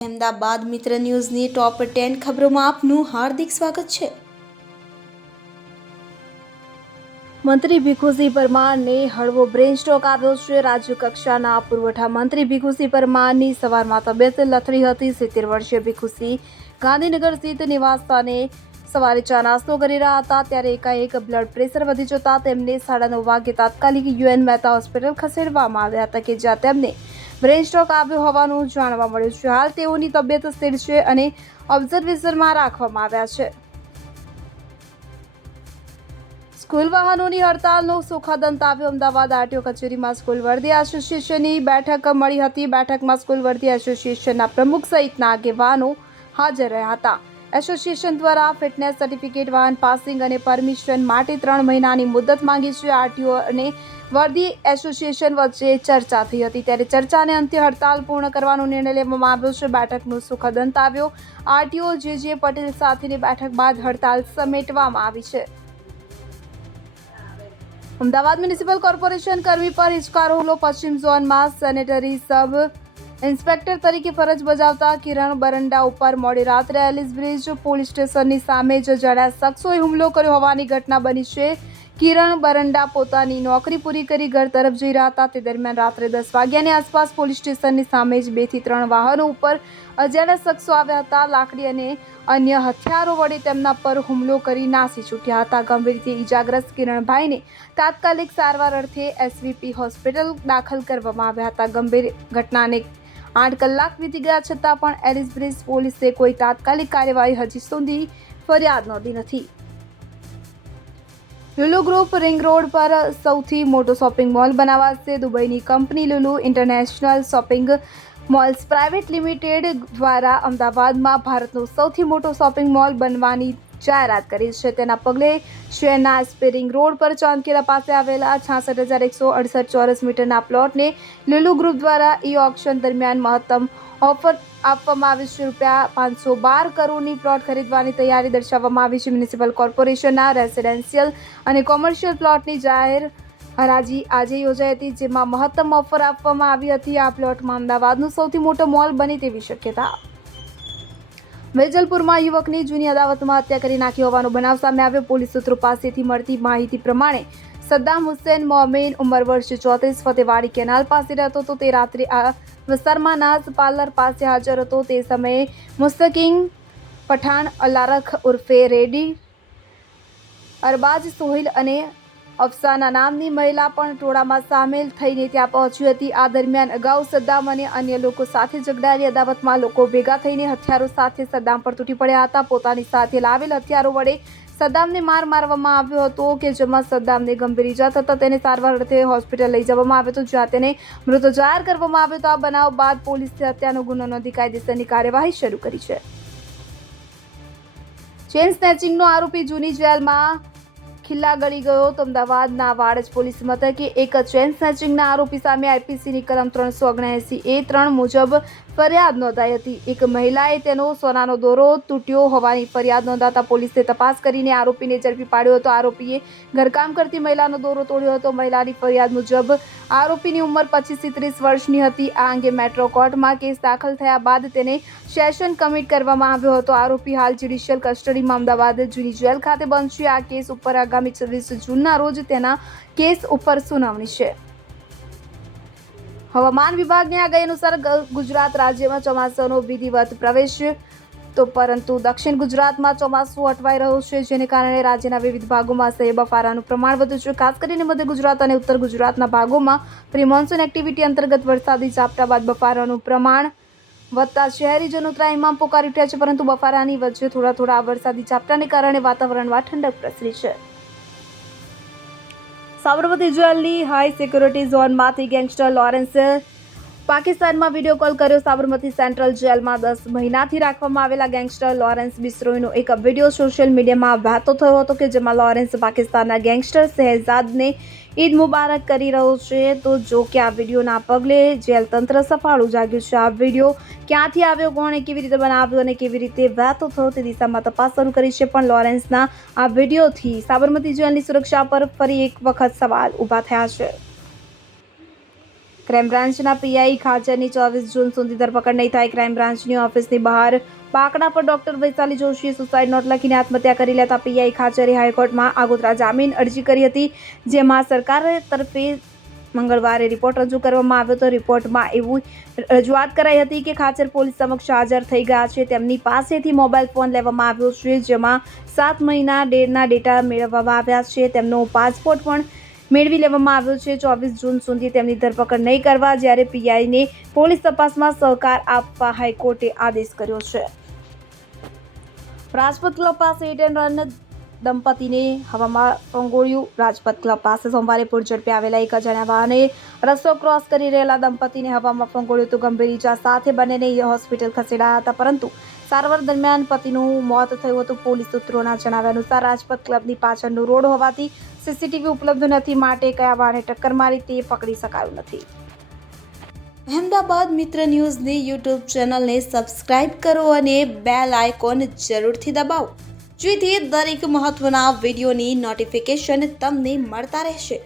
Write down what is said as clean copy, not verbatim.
અમદાવાદ મિત્ર ન્યૂઝની ટોપ 10 ખબરોમાં આપનું હાર્દિક સ્વાગત છે। મંત્રી ભીખુસિંહ પરમારને હળવો બ્રેન સ્ટ્રોક આવ્યો છે। રાજ્ય કક્ષાના પુરવઠા મંત્રી ભીખુસિંહ પરમારની સવારમાં તબિયત લથડી હતી। 70 વર્ષીય ભીખુસિંહ ગાંધીનગર સ્થિત નિવાસસ્થાને સવારે ચા નાસ્તો કરી રહ્યા હતા ત્યારે એકાએક બ્લડ પ્રેશર વધી જતા તેમને 9:30 વાગે તાત્કાલિક યુએન મહેતા હોસ્પિટલ ખસેડવામાં આવ્યા હતા કે જ્યાં તેમને બ્રેન સ્ટ્રોક આવ્યો હોવાનું જાણવા મળ્યું છે। હાલ તેઓની તબિયત સ્થિર છે અને ઓબ્ઝર્વેશનમાં રાખવામાં આવ્યા છે। સ્કૂલ વાહનોની હડતાલનો સુખદ અંત આવ્યો। અમદાવાદ આરટીઓ કચેરીમાં સ્કૂલ વર્દી એસોસિએશનની બેઠક મળી હતી। બેઠકમાં સ્કૂલ વર્દી એસોસિએશનના પ્રમુખ સહિતના આગેવાનો હાજર રહ્યા હતા। એસોસિએશન દ્વારા ફિટનેસ સર્ટિફિકેટ, વાહન પાસિંગ અને પરમિશન માટે 3 મહિનાની મુદત માંગી છે। આરટીઓ અને વર્દી એસોસિએશન વચ્ચે ચર્ચા થઈ હતી ત્યારે ચર્ચાને અંતે હડતાલ પૂર્ણ કરવાનો નિર્ણય લેવામાં આવ્યો છે। બેઠકનો સુખદ અંત આવ્યો। આરટીઓ જે પટેલ સાથેની બેઠક બાદ હડતાલ સમેટવામાં આવી છે। અમદાવાદ મ્યુનિસિપલ કોર્પોરેશન કર્મી પર હિચકારો હુમલો। પશ્ચિમ ઝોનમાં સેનેટરી સબ ઇન્સ્પેક્ટર તરીકે ફરજ બજાવતા કિરણ બરંડા ઉપર મોડી રાત્રે એલિસ બ્રિજ પોલીસ સ્ટેશનની સામે જ અજાણ્યા શખ્સોએ હુમલો કર્યો હોવાની ઘટના બની છે। કિરણ બરંડા પોતાની નોકરી પૂરી કરી ઘર તરફ જઈ રહ્યા હતા તે દરમિયાન રાત્રે 10 વાગ્યાની આસપાસ પોલીસ સ્ટેશનની સામે જ 2 થી 3 વાહનો ઉપર અજાણ્યા શખ્સો આવ્યા હતા। લાકડી અને અન્ય હથિયારો વડે તેમના પર હુમલો કરી નાસી છૂટ્યા હતા। ગંભીર રીતે ઈજાગ્રસ્ત કિરણભાઈને તાત્કાલિક સારવાર અર્થે એસવીપી હોસ્પિટલ દાખલ કરવામાં આવ્યા હતા। ગંભીર ઘટનાને 8 કલાક વીતી ગયા છતાં પણ એલિસ બ્રિજ પોલીસે કોઈ તાત્કાલિક કાર્યવાહી હજી સુધી ફરિયાદ નોંધી નથી। લુલુ ગ્રુપ રિંગ રોડ પર સૌથી મોટો શોપિંગ મોલ બનાવશે। દુબઈની કંપની Lulu international shopping malls private limited દ્વારા અમદાવાદમાં ભારતનો સૌથી મોટો શોપિંગ મોલ બનવાની જાહેરાત કરી છે। તેના પગલે શહેરના સ્પેરિંગ રોડ પર ચાંદખેડા પાસે આવેલા 66,168 ચોરસ મીટરના પ્લોટને લુલુ ગ્રુપ દ્વારા ઈ-ઓક્શન દરમિયાન મહત્તમ ઓફર આપવામાં આવી છે। ₹512 કરોડની પ્લોટ ખરીદવાની તૈયારી દર્શાવવામાં આવી છે। મ્યુનિસિપલ કોર્પોરેશનના રેસિડેન્શિયલ અને કોમર્શિયલ પ્લોટની જાહેર હરાજી આજે યોજાઈ હતી જેમાં મહત્તમ ઓફર આપવામાં આવી હતી। આ પ્લોટમાં અમદાવાદનો સૌથી મોટો મોલ બને તેવી શક્યતા। વેજલપુરમાં યુવકની જૂની અદાવતમાં હત્યા કરી નાખી હોવાનો બનાવ સામે આવ્યો। પોલીસ સૂત્રો પાસેથી મળતી માહિતી પ્રમાણે સદ્દામ હુસેન મોમેન ઉંમર વર્ષ 34 ફતેવાડી કેનાલ પાસે રહેતો હતો। તે રાત્રે આ વિસ્તારમાં નાઝ પાર્લર પાસે હાજર હતો। તે સમયે મુસ્તકીમ પઠાણ અલારખ ઉર્ફે રેડી, અરબાજ સોહિલ અને અફસાના નામની મહિલા પણ ટોળામાં સામેલ થઈને ત્યાં પહોંચી હતી। આ દરમિયાન અગાઉ સદ્દામ અને અન્ય લોકો સાથે ઝઘડાયેલી અદાવતમાં લોકો ભેગા થઈને હથિયારો સાથે સદ્દામ પર તૂટી પડ્યા હતા। પોતાની સાથે લાવેલ હથિયારો વડે સદ્દામને મારવામાં આવ્યો હતો કે જેમાં સદ્દામને ગંભીર ઈજા થતાં તેને સારવાર અર્થે હોસ્પિટલ લઈ જવામાં આવ્યો હતો જ્યાં તેને મૃત જાહેર કરવામાં આવ્યો હતો। આ બનાવ બાદ પોલીસે હત્યાનો ગુનો નોંધી કાયદેસરની કાર્યવાહી શરૂ કરી છે। ચેઇન સ્નેચિંગનો આરોપી જૂની જેલમાં ખિલ્લા ગળી ગયો તો અમદાવાદના વાડજ પોલીસ મથકે એક ચેઇન સ્નેચિંગના આરોપી સામે આઈપીસીની કલમ 379A3 મુજબ ફરિયાદ નોંધાઈ હતી। એક મહિલાએ તેનો સોનાનો દોરો તૂટ્યો હોવાની ફરિયાદ નોંધાતા પોલીસે તપાસ કરીને આરોપીને ઝડપી પાડ્યો હતો। આરોપીએ ઘરકામ કરતી મહિલાનો દોરો તોડ્યો હતો। મહિલાની ફરિયાદ મુજબ આરોપીની ઉંમર 25 થી 30 વર્ષની હતી। આ અંગે મેટ્રો કોર્ટમાં કેસ દાખલ થયા બાદ તેને સેશન કમિટ કરવામાં આવ્યો હતો। આરોપી હાલ જ્યુડિશિયલ કસ્ટડીમાં અમદાવાદ જૂની જેલ ખાતે બંધ છે। આ કેસ ઉપર આગામી 26 જૂનના રોજ તેના કેસ ઉપર સુનાવણી છે। હવામાન વિભાગની આગાહી અનુસાર ગુજરાત રાજ્યમાં ચોમાસાનો વિધિવત પ્રવેશ તો પરંતુ દક્ષિણ ગુજરાતમાં ચોમાસું અટવાઈ રહ્યું છે જેને કારણે રાજ્યના વિવિધ ભાગોમાં અસહ્ય બફારાનું પ્રમાણ વધ્યું છે। ખાસ કરીને મધ્ય ગુજરાત અને ઉત્તર ગુજરાતના ભાગોમાં પ્રી મોન્સૂન એક્ટિવિટી અંતર્ગત વરસાદી ઝાપટા બાદ બફારાનું પ્રમાણ વધતા શહેરીજનો ત્રાહિમામ પોકારી ઉઠ્યા છે પરંતુ બફારાની વચ્ચે થોડા વરસાદી ઝાપટાને કારણે વાતાવરણમાં ઠંડક પ્રસરી છે। સાબરમતી જેલની હાઈ સિક્યોરિટી ઝોનમાંથી ગેંગસ્ટર લોરેન્સ પાકિસ્તાનમાં વિડીયો કોલ કર્યો। સાબરમતી સેન્ટ્રલ જેલમાં 10 મહિનાથી રાખવામાં આવેલા ગેંગસ્ટર લોરેન્સ બિશ્નોઈનો એક વિડીયો સોશિયલ મીડિયામાં વહેતો થયો હતો કે જેમાં લોરેન્સ પાકિસ્તાનના ગેંગસ્ટર શહેજાદને ઈદ મુબારક કરી રહ્યો છે તો જો કે આ વિડીયોના પગલે જેલ તંત્ર સફાળું જાગ્યું છે। આ વિડીયો ક્યાંથી આવ્યો, કોણે કેવી રીતે બનાવ્યો અને કેવી રીતે વહેતો થયો તે દિશામાં તપાસ શરૂ કરી છે પણ લોરેન્સના આ વિડીયોથી સાબરમતી જેલની સુરક્ષા પર ફરી એક વખત સવાલ ઊભા થયા છે। ક્રાઇમ બ્રાન્ચના પીઆઈ ખાચરની 24 જૂન સુધી ધરપકડ નહીં થાય. ક્રાઇમ બ્રાન્ચની ઓફિસની બહાર બાકડા પર ડોક્ટર વૈશાલી જોશીએ સુસાઇડ નોટ લખીને આત્મહત્યા કરી લેતા પીઆઈ ખાચરે હાઈકોર્ટમાં આગોતરા જામીન અરજી કરી હતી, જેમાં સરકાર તરફે મંગળવારે રિપોર્ટ રજૂ કરવામાં આવ્યો હતો. રિપોર્ટમાં એવું રજૂઆત કરાઈ હતી કે ખાચર પોલીસ સમક્ષ હાજર થઈ ગયા છે. તેમની પાસેથી મોબાઈલ ફોન લેવામાં આવ્યો છે, જેમાં 7 મહિના ડેરના ડેટા મેળવવામાં આવ્યા છે. તેમનો પાસપોર્ટ પણ મેળવી લેવામાં આવ્યો છે. 24 જૂન સુધી તેમની ધરપકડ નહીં કરવા જ્યારે પીઆઈને પોલીસ તપાસમાં સહકાર આપવા હાઈકોર્ટે આદેશ કર્યો છે. રાજપથ ક્લબ પાસે હિટ એન્ડ રન દંપતીને હવામાં ફંગોળ્યું. રાજપથ ક્લબ પાસે સોમવારે પૂર ઝડપે આવેલા એક અજાણ્યા વાહને રસ્તો ક્રોસ કરી રહેલા દંપતીને હવામાં ફંગોળ્યું તો ગંભીર ઈજા સાથે બંનેને હોસ્પિટલ ખસેડાયા હતા, પરંતુ સારવાર દરમિયાન પતિનું મોત થયું હતું. પોલીસ સૂત્રોના જણાવ્યા અનુસાર રાજપથ ક્લબની પાછળનો રોડ હોવાથી સીસીટીવી ઉપલબ્ધ નથી, માટે કયા વાહને ટક્કર મારી તે પકડી શકાયું નથી. અહેમદાબાદ મિત્ર ન્યૂઝની યુટ્યુબ ચેનલને સબસ્ક્રાઇબ કરો અને બેલ આઇકોન જરૂરથી દબાવો, જેથી દરેક મહત્વના વિડીયોની નોટિફિકેશન તમને મળતા રહેશે.